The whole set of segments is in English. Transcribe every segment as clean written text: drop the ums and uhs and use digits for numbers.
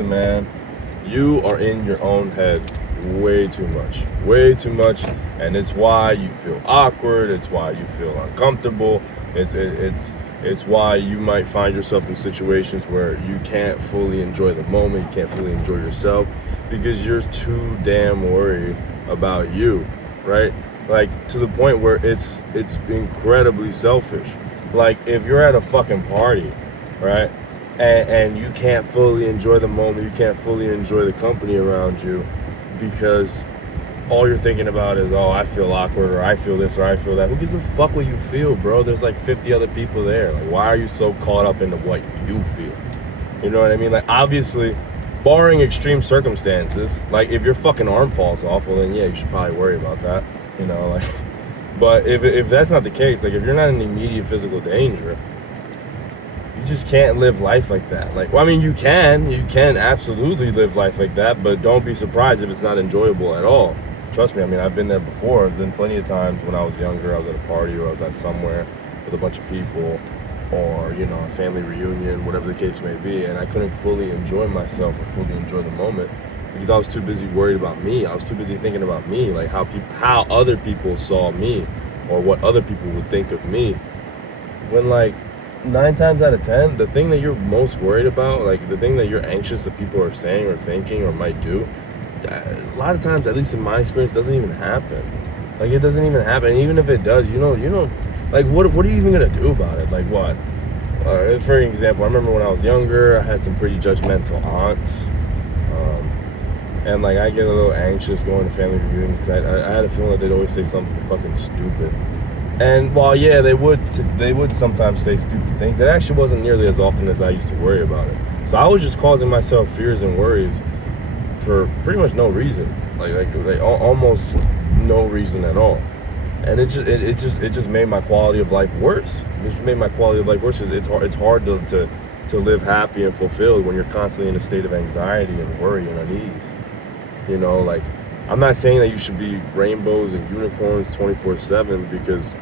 Listen, man, you are in your own head way too much, and it's why you feel awkward. It's why you feel uncomfortable. It's why you might find yourself in situations where you can't fully enjoy the moment. You can't fully enjoy yourself because you're too damn worried about you, right? Like to the point where it's incredibly selfish. Like if you're at a fucking party, right? And you can't fully enjoy the moment, you can't fully enjoy the company around you because all you're thinking about is, oh, I feel awkward, or I feel this, or I feel that. Who gives a fuck what you feel, bro? There's like 50 other people there. Like, why are you so caught up into what you feel? You know what I mean? Like, obviously, barring extreme circumstances, like if your fucking arm falls off, well then yeah, you should probably worry about that. You know, like, but if that's not the case, like if you're not in immediate physical danger, you just can't live life like that. Like, well, I mean, you can absolutely live life like that, but don't be surprised if it's not enjoyable at all. Trust me, I mean, I've been there before. There's been plenty of times when I was younger, I was at a party or I was at somewhere with a bunch of people, or, you know, a family reunion, whatever the case may be, and I couldn't fully enjoy myself or fully enjoy the moment because I was too busy worried about me. I was too busy thinking about me, like how other people saw me or what other people would think of me. When, like, 9 times out of 10, the thing that you're most worried about, like the thing that you're anxious that people are saying or thinking or might do, a lot of times, at least in my experience, doesn't even happen. Like, it doesn't even happen. And even if it does, you know, like, what are you even gonna do about it? Like, what? For example, I remember when I was younger, I had some pretty judgmental aunts, and like I get a little anxious going to family reunions because I had a feeling that they'd always say something fucking stupid. And while yeah, they would sometimes say stupid things, it actually wasn't nearly as often as I used to worry about it. So I was just causing myself fears and worries for pretty much no reason, like almost no reason at all. And it just made my quality of life worse. It just made my quality of life worse. It's hard to live happy and fulfilled when you're constantly in a state of anxiety and worry and unease. You know, like, I'm not saying that you should be rainbows and unicorns 24/7 because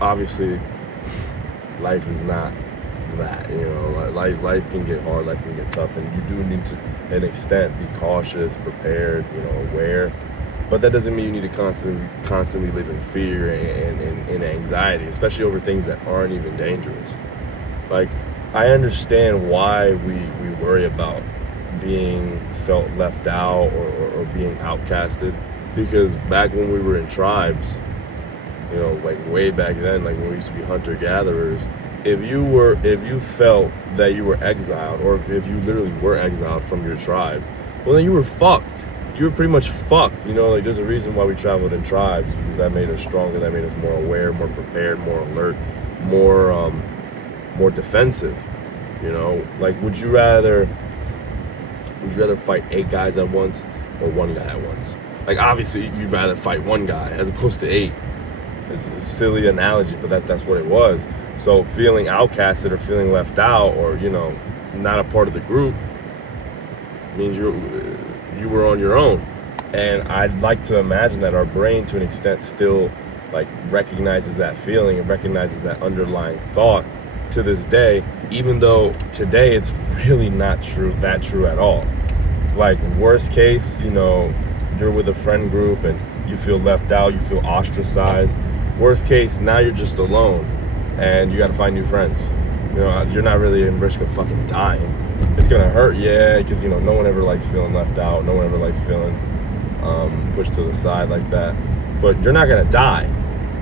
obviously life is not that, you know. Life can get hard, life can get tough, and you do need to, an extent, be cautious, prepared, you know, aware. But that doesn't mean you need to constantly live in fear and anxiety, especially over things that aren't even dangerous. Like, I understand why we worry about being felt left out or being outcasted, because back when we were in tribes, you know, like way back then, like when we used to be hunter-gatherers, if you felt that you were exiled, or if you literally were exiled from your tribe, well then you were fucked. You were pretty much fucked, you know. Like, there's a reason why we traveled in tribes, because that made us stronger, that made us more aware, more prepared, more alert, more defensive, you know. Like, would you rather fight 8 guys at once or 1 guy at once? Like, obviously you'd rather fight 1 guy as opposed to 8. It's a silly analogy, but that's what it was. So feeling outcasted or feeling left out, or, you know, not a part of the group, means you were on your own. And I'd like to imagine that our brain, to an extent, still like recognizes that feeling and recognizes that underlying thought to this day, even though today it's really not that true at all. Like, worst case, you know, you're with a friend group and you feel left out, you feel ostracized. Worst case, now you're just alone and you got to find new friends. You know, you're not really in risk of fucking dying. It's gonna hurt, yeah, because, you know, no one ever likes feeling left out. No one ever likes feeling pushed to the side like that. But you're not gonna die.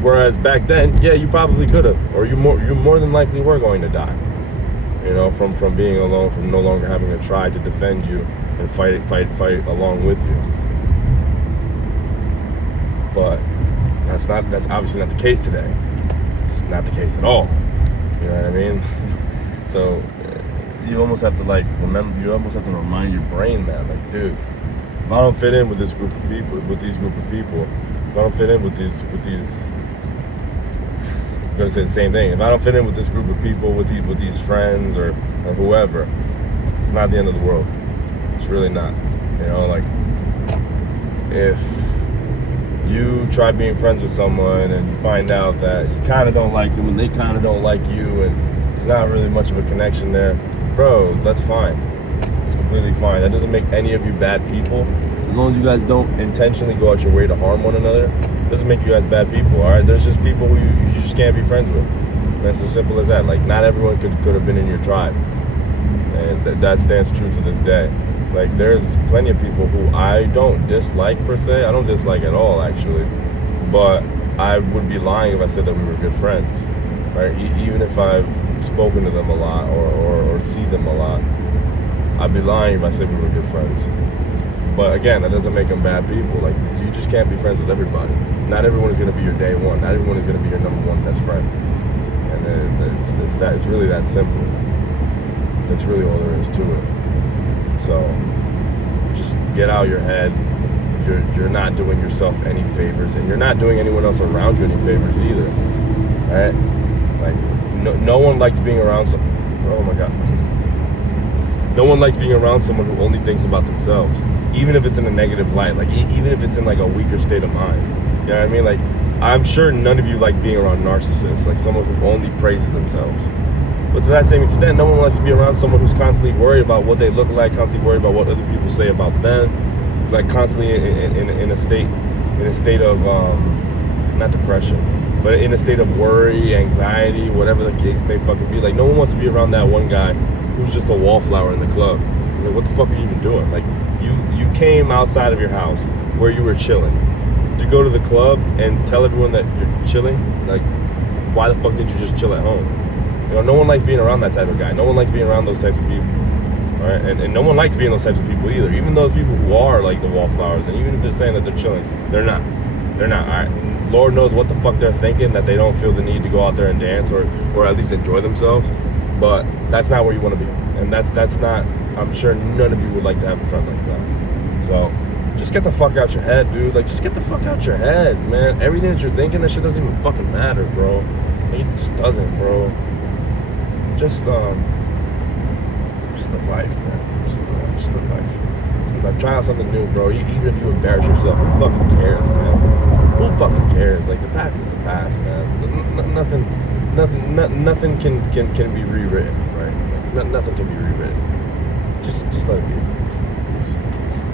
Whereas back then, yeah, you probably could have, or you more than likely were going to die. You know, from being alone, from no longer having a tribe to defend you and fight along with you. But that's obviously not the case today. It's not the case at all. You know what I mean? So you almost have to remind your brain that, like, dude, if I don't fit in with this group of people, if I don't fit in with these I'm gonna say the same thing. If I don't fit in with this group of people, with these friends or whoever, it's not the end of the world. It's really not. You know, like, if you try being friends with someone and you find out that you kind of don't like them and they kind of don't like you, and there's not really much of a connection there, bro, that's fine. It's completely completely fine. That doesn't make any of you bad people. As long as you guys don't intentionally go out your way to harm one another, it doesn't make you guys bad people, all right? There's just people who you just can't be friends with. That's as simple as that. Like, not everyone could have been in your tribe. And that stands true to this day. Like, there's plenty of people who I don't dislike per se. I don't dislike at all, actually. But I would be lying if I said that we were good friends, right? Even if I've spoken to them a lot or see them a lot, I'd be lying if I said we were good friends. But again, that doesn't make them bad people. Like, you just can't be friends with everybody. Not everyone is going to be your day one. Not everyone is going to be your number one best friend. And it's really that simple. That's really all there is to it. So just get out of your head. You're not doing yourself any favors, and you're not doing anyone else around you any favors either. All right? Like, no one likes being around oh my God. No one likes being around someone who only thinks about themselves, even if it's in a negative light, like even if it's in like a weaker state of mind. You know what I mean? Like, I'm sure none of you like being around narcissists, like someone who only praises themselves. But to that same extent, no one likes to be around someone who's constantly worried about what they look like, constantly worried about what other people say about them, like constantly in a state of not depression, but in a state of worry, anxiety, whatever the case may fucking be. Like, no one wants to be around that one guy who's just a wallflower in the club. It's like, what the fuck are you even doing? Like, you came outside of your house where you were chilling to go to the club and tell everyone that you're chilling. Like, why the fuck didn't you just chill at home? You know, no one likes being around that type of guy. No one likes being around those types of people. All right? And no one likes being those types of people either. Even those people who are like the wallflowers, and even if they're saying that they're chilling, they're not. They're not. All right? Lord knows what the fuck they're thinking, that they don't feel the need to go out there and dance or at least enjoy themselves. But that's not where you want to be. And that's not, I'm sure none of you would like to have a friend like that. So just get the fuck out your head, dude. Like, just get the fuck out your head, man. Everything that you're thinking, that shit doesn't even fucking matter, bro. Like, it just doesn't, bro. Just live life, man. Just live life. Like, try out something new, bro. Even if you embarrass yourself, who fucking cares, man? Who fucking cares? Like, the past is the past, man. Nothing can be rewritten, right? Like, nothing can be rewritten. Just let it be.